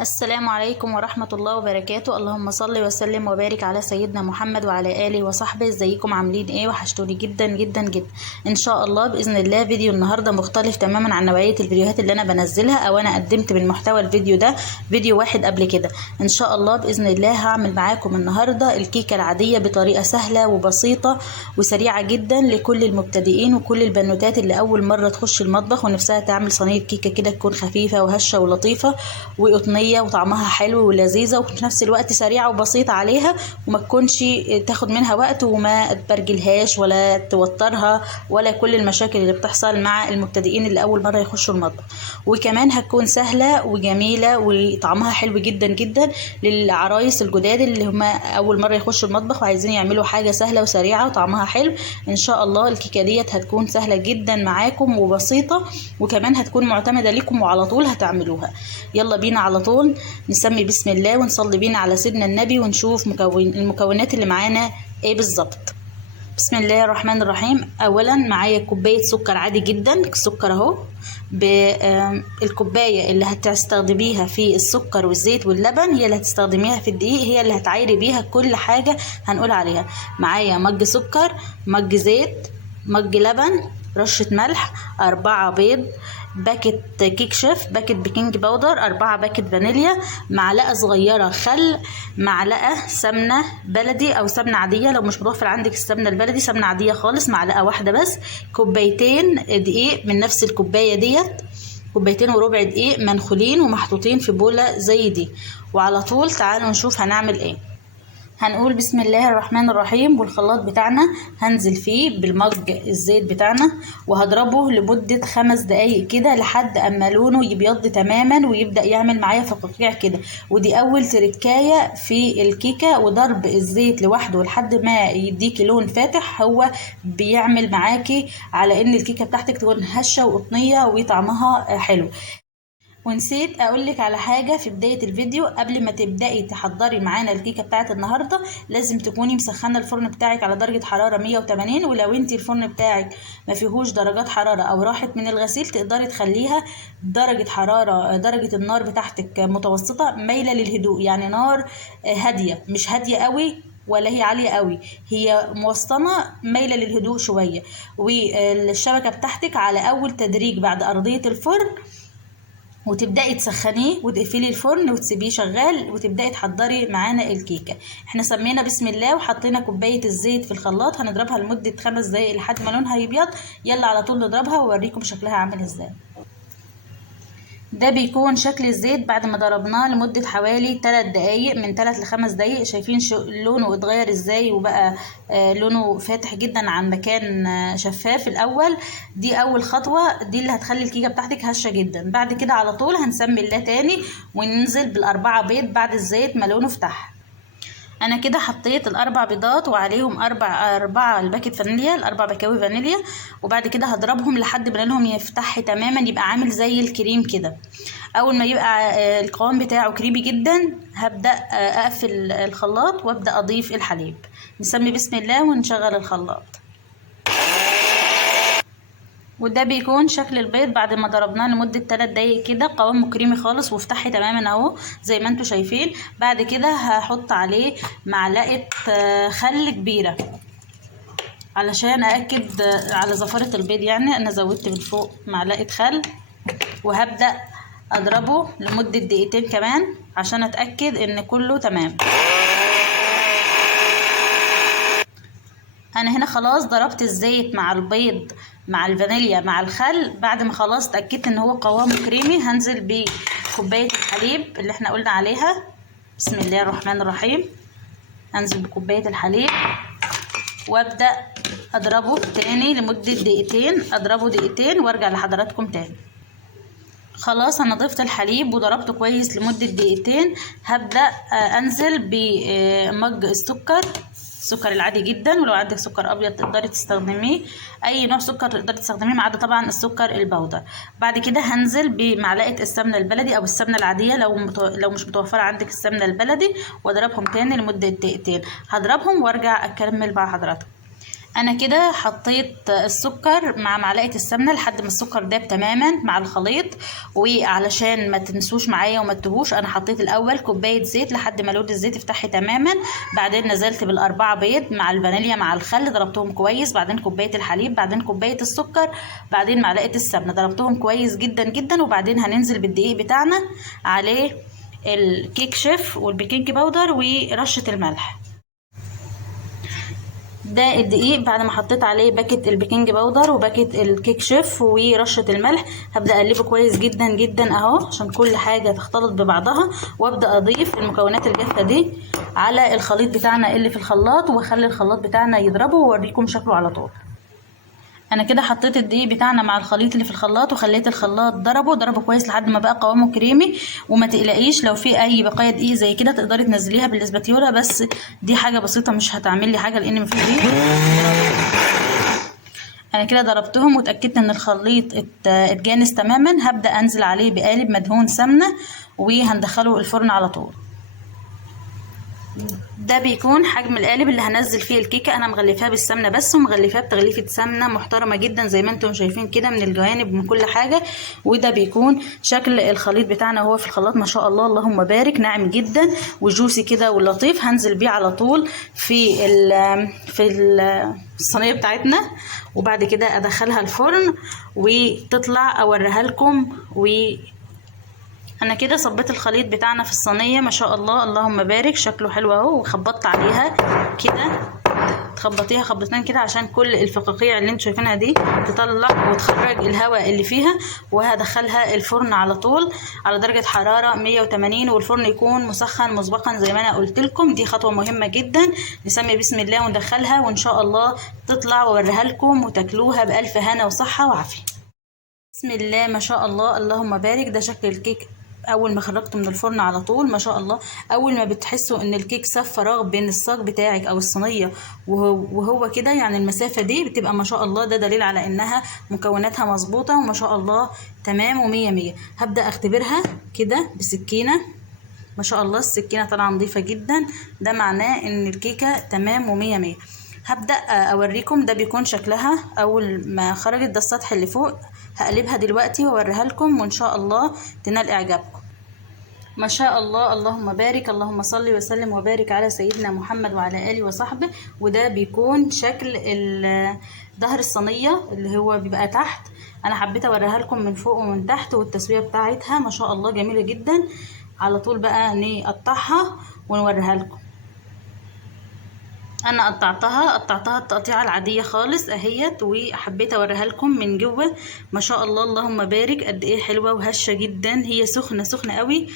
السلام عليكم ورحمة الله وبركاته. اللهم صل وسلم وبارك على سيدنا محمد وعلى آله وصحبه. ازيكم عاملين ايه؟ وحشتوني جدا جدا جدا. ان شاء الله بإذن الله فيديو النهاردة مختلف تماما عن نوعية الفيديوهات اللي انا بنزلها، او انا قدمت من محتوى الفيديو ده فيديو واحد قبل كده. ان شاء الله بإذن الله هعمل معاكم النهاردة الكيكة العادية بطريقة سهلة وبسيطة وسريعة جدا لكل المبتدئين وكل البنوتات اللي اول مرة تخش المطبخ ونفسها تعمل صينية كيكة كده تكون خفيفة وهشة ولطيفة وقطنية وطعمها حلو ولذيذه وفي نفس الوقت سريعه وبسيطه عليها، وما تكونش تاخد منها وقت وما تبرجلهاش ولا توترها ولا كل المشاكل اللي بتحصل مع المبتدئين اللي اول مره يخشوا المطبخ. وكمان هتكون سهله وجميله وطعمها حلو جدا جدا للعرايس الجداد اللي هم اول مره يخشوا المطبخ وعايزين يعملوا حاجه سهله وسريعه وطعمها حلو. ان شاء الله الكيكه ديت هتكون سهله جدا معاكم وبسيطه، وكمان هتكون معتمده لكم وعلى طول هتعملوها. يلا بينا على طول نسمي بسم الله ونصلي بينا على سيدنا النبي ونشوف المكونات اللي معانا ايه بالظبط. بسم الله الرحمن الرحيم. اولا معايا كوبايه سكر عادي جدا، السكر اهو بالكوبايه اللي هتستخدميها في السكر والزيت واللبن هي اللي هتستخدميها في الدقيق، هي اللي هتعايري بيها كل حاجه هنقول عليها. معايا مج سكر، مج زيت، مج لبن، رشة ملح، 4 بيض، باكت كيك شيف، باكت بيكنج باودر، 4 باكت فانيليا، معلقة صغيرة خل، معلقة سمنة بلدي أو سمنة عادية لو مش متوفر عندك السمنة البلدي، سمنة عادية خالص معلقة واحدة بس، كوبايتين دقيق من نفس الكوباية ديت، كوبايتين وربع دقيق منخولين ومحطوطين في بولة زي دي. وعلى طول تعالوا نشوف هنعمل ايه. هنقول بسم الله الرحمن الرحيم، والخلاط بتاعنا هنزل فيه بالمج الزيت بتاعنا وهضربه لمدة 5 دقايق كده لحد اما لونه يبيض تماما ويبدأ يعمل معايا فقاقيع كده. ودي اول تركاية في الكيكة، وضرب الزيت لوحده لحد ما يديكي لون فاتح هو بيعمل معاكي على ان الكيكة بتاعتك تكون هشة وقطنية وطعمها حلو. ونسيت اقولك على حاجة في بداية الفيديو، قبل ما تبدأي تحضري معانا الكيكة بتاعت النهاردة لازم تكوني مسخنة الفرن بتاعك على درجة حرارة 180، ولو انتي الفرن بتاعك ما فيهوش درجات حرارة او راحت من الغسيل تقدري تخليها درجة النار بتاعتك متوسطة مايلة للهدوء، يعني نار هادية، مش هادية قوي ولا هي عالية قوي، هي موسطنة مايلة للهدوء شوية. والشبكة بتاعتك على اول تدريج بعد ارضية الفرن، وتبدأي تسخنيه وتقفلي الفرن وتسيبيه شغال وتبدأي تحضري معانا الكيكة. احنا سمينا بسم الله وحطينا كوباية الزيت في الخلاط، هنضربها لمدة 5 دقايق لحد ما لونها يبيض. يلا على طول نضربها واوريكم شكلها عامل ازاي. ده بيكون شكل الزيت بعد ما ضربناه لمدة حوالي 3 دقايق، من 3 ل5 دقايق. شايفين لونه اتغير ازاي وبقى لونه فاتح جدا عن مكان شفاف الاول. دي اول خطوة، دي اللي هتخلي الكيكة بتاعتك هشة جدا. بعد كده على طول هنسمي الله تاني وننزل بال4 بيض بعد الزيت ما لونه فتح. انا كده حطيت ال4 بيضات وعليهم 4 الباكت فانيليا، ال4 بكاوي فانيليا، وبعد كده هضربهم لحد ما لونهم يفتح تماما يبقى عامل زي الكريم كده. اول ما يبقى القوام بتاعه كريمي جدا هبدأ اقفل الخلاط وابدأ اضيف الحليب. نسمي بسم الله ونشغل الخلاط. وده بيكون شكل البيض بعد ما ضربناه لمدة 3 دقايق كده، قوامه كريمي خالص وفتحي تماما اهو زي ما انتوا شايفين. بعد كده هحط عليه معلقة خل كبيرة علشان أأكد على زفارة البيض، يعني انا زودت من فوق معلقة خل، وهبدأ اضربه لمدة 2 دقيقتين كمان عشان اتأكد ان كله تمام. انا هنا خلاص ضربت الزيت مع البيض مع الفانيليا مع الخل. بعد ما خلاص اتاكدت ان هو قوامه كريمي هنزل بكوبايه الحليب اللي احنا قلنا عليها. بسم الله الرحمن الرحيم. انزل بكوبايه الحليب وابدا اضربه تاني لمده 2 دقيقتين، اضربه 2 دقيقتين وارجع لحضراتكم تاني. خلاص انا ضفت الحليب وضربته كويس لمده 2 دقيقتين. هبدا انزل بمج السكر العادي جدا، ولو عندك سكر ابيض تقدري تستخدميه، اي نوع سكر تقدري تستخدميه ما عدا طبعا السكر البودر. بعد كده هنزل بمعلقه السمنه البلدي او السمنه العاديه لو مش متوفره عندك السمنه البلدي، واضربهم تاني لمده 2 دقيقتين. هضربهم وارجع اكمل مع حضراتكم. انا كده حطيت السكر مع معلقه السمنه لحد ما السكر داب تماما مع الخليط. وعلشان ما تنسوش معايا وما تتوهوش، انا حطيت الاول كوبايه زيت لحد ما لون الزيت يفتح تماما، بعدين نزلت بالاربعه بيض مع الفانيليا مع الخل ضربتهم كويس، بعدين كوبايه الحليب، بعدين كوبايه السكر، بعدين معلقه السمنه ضربتهم كويس جدا جدا، وبعدين هننزل بالدقيق بتاعنا عليه الكيك شيف والبيكنج باودر ورشه الملح. ده الدقيق بعد ما حطيت عليه باكت البيكنج باودر وباكت الكيك شيف ورشه الملح. هبدا اقلبه كويس جدا جدا اهو عشان كل حاجه تختلط ببعضها، وابدا اضيف المكونات الجافه دي على الخليط بتاعنا اللي في الخلاط، واخلي الخلاط بتاعنا يضربه واوريكم شكله على طول. انا كده حطيت الدقيق بتاعنا مع الخليط اللي في الخلاط وخليت الخلاط ضربه كويس لحد ما بقى قوامه كريمي. وما تقلقيش لو في اي بقايا دقيق زي كده تقدري تنزليها بالاسباتيولا، بس دي حاجه بسيطه مش هتعمل لي حاجه لان مفيش دقيق. انا كده ضربتهم واتاكدت ان الخليط اتجانس تماما. هبدا انزل عليه بقالب مدهون سمنه وهندخله الفرن على طول. ده بيكون حجم القالب اللي هنزل فيه الكيكه. انا مغلفاها بالسمنه بس، ومغلفاها بتغليفه سمنه محترمه جدا زي ما انتم شايفين كده من الجوانب من كل حاجه. وده بيكون شكل الخليط بتاعنا وهو في الخلاط. ما شاء الله اللهم بارك، ناعم جدا وجوسي كده ولطيف. هنزل بيه على طول في الصينيه بتاعتنا، وبعد كده ادخلها الفرن وتطلع اوريها لكم. انا كده صبيت الخليط بتاعنا في الصينيه ما شاء الله اللهم بارك، شكله حلو اهو. وخبطت عليها كده، تخبطيها خبطتين كده عشان كل الفقاقيع اللي انتوا شايفينها دي تطلع وتخرج الهواء اللي فيها. وهدخلها الفرن على طول على درجه حراره 180، والفرن يكون مسخن مسبقا زي ما انا قلت لكم. دي خطوه مهمه جدا. نسمي بسم الله وندخلها، وان شاء الله تطلع واوريها لكم وتاكلوها بالف هنا وصحه وعافيه. بسم الله ما شاء الله اللهم بارك. ده شكل الكيك اول ما خرجته من الفرن على طول ما شاء الله. اول ما بتحسوا ان الكيك ساب فراغ بين الصاج بتاعك او الصينيه وهو كده، يعني المسافه دي بتبقى ما شاء الله، ده دليل على انها مكوناتها مظبوطه وما شاء الله تمام ومية مية. هبدا اختبرها كده بسكينه. ما شاء الله السكينه طالعه نظيفه جدا، ده معناه ان الكيكه تمام ومية مية. هبدا اوريكم ده بيكون شكلها اول ما خرجت. ده السطح اللي فوق. هقلبها دلوقتي واوريها لكم وان شاء الله تنال اعجابكم. ما شاء الله اللهم بارك، اللهم صل وسلم وبارك على سيدنا محمد وعلى اله وصحبه. وده بيكون شكل ظهر الصينيه اللي هو بيبقى تحت. انا حبيت اوريها لكم من فوق ومن تحت، والتسويه بتاعتها ما شاء الله جميله جدا. على طول بقى نقطعها ونوريها لكم. انا قطعتها التقطيعه العاديه خالص اهيت، وحبيت اوريها لكم من جوه. ما شاء الله اللهم بارك قد ايه حلوه وهشه جدا. هي سخنه قوي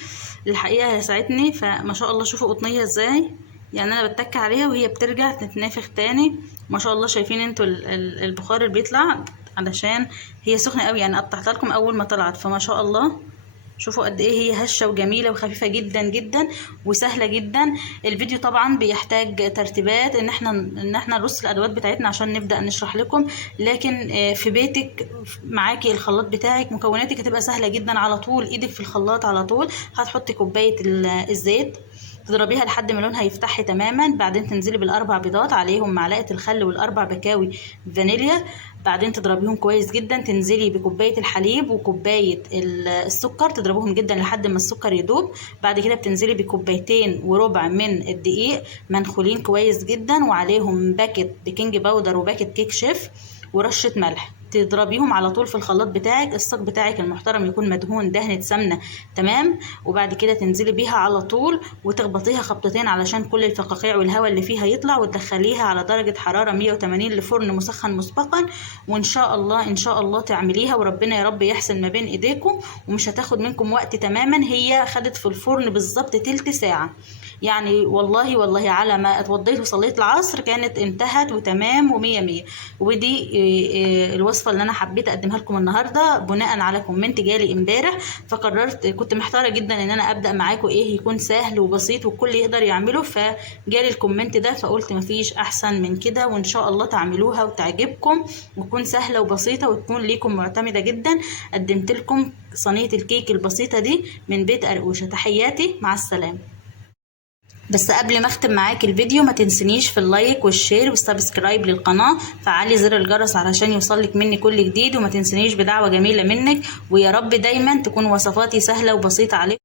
الحقيقه، هي ساعتني. فما شاء الله شوفوا قطنيه ازاي، يعني انا بتك عليها وهي بترجع تتنفخ تاني. ما شاء الله شايفين انتوا البخار اللي بيطلع علشان هي سخنه قوي. يعني قطعتها لكم اول ما طلعت، فما شاء الله شوفوا قد ايه هي هشه وجميله وخفيفه جدا جدا وسهله جدا. الفيديو طبعا بيحتاج ترتيبات ان احنا نرص الادوات بتاعتنا عشان نبدا نشرح لكم، لكن في بيتك معاكي الخلاط بتاعك مكوناتك هتبقى سهله جدا. على طول ايدك في الخلاط على طول. هتحطي كوبايه الزيت تضربيها لحد ما لونها يفتح تماما، بعدين تنزلي بالاربع بيضات عليهم معلقه الخل والاربع بكاوي فانيليا، بعدين تضربيهم كويس جدا. تنزلي بكوبايه الحليب وكوبايه السكر تضربوهم جدا لحد ما السكر يدوب. بعد كده بتنزلي بكوبايتين وربع من الدقيق منخولين كويس جدا، وعليهم باكت بيكنج باودر وباكت كيك شيف ورشه ملح. تضربيهم على طول في الخلاط بتاعك. الصاج بتاعك المحترم يكون مدهون دهنه سمنه تمام. وبعد كده تنزلي بيها على طول وتخبطيها خبطتين علشان كل الفقاقيع والهواء اللي فيها يطلع، وتدخليها على درجه حراره 180 لفرن مسخن مسبقا. وان شاء الله تعمليها، وربنا يا رب يحسن ما بين ايديكم، ومش هتاخد منكم وقت تماما. هي خدت في الفرن بالظبط تلت ساعه، يعني والله على ما اتوضيت وصليت العصر كانت انتهت وتمام ومية مية. ودي الوصفة اللي انا حبيت اقدمها لكم النهاردة بناء على كومنت جالي امبارح. فقررت، كنت محتارة جدا ان انا ابدأ معاكم ايه يكون سهل وبسيط والكل يقدر يعمله، فجالي الكومنت ده فقلت مفيش احسن من كده. وان شاء الله تعملوها وتعجبكم وتكون سهلة وبسيطة وتكون ليكم معتمدة جدا. قدمت لكم صينية الكيك البسيطة دي من بيت قرقوشة. تحياتي، مع السلامة. بس قبل ما اختم معاك الفيديو ما تنسنيش في اللايك والشير والسبسكرايب للقناة، فعلي زر الجرس علشان يوصلك مني كل جديد، وما تنسنيش بدعوة جميلة منك، ويا رب دايما تكون وصفاتي سهلة وبسيطة عليكم.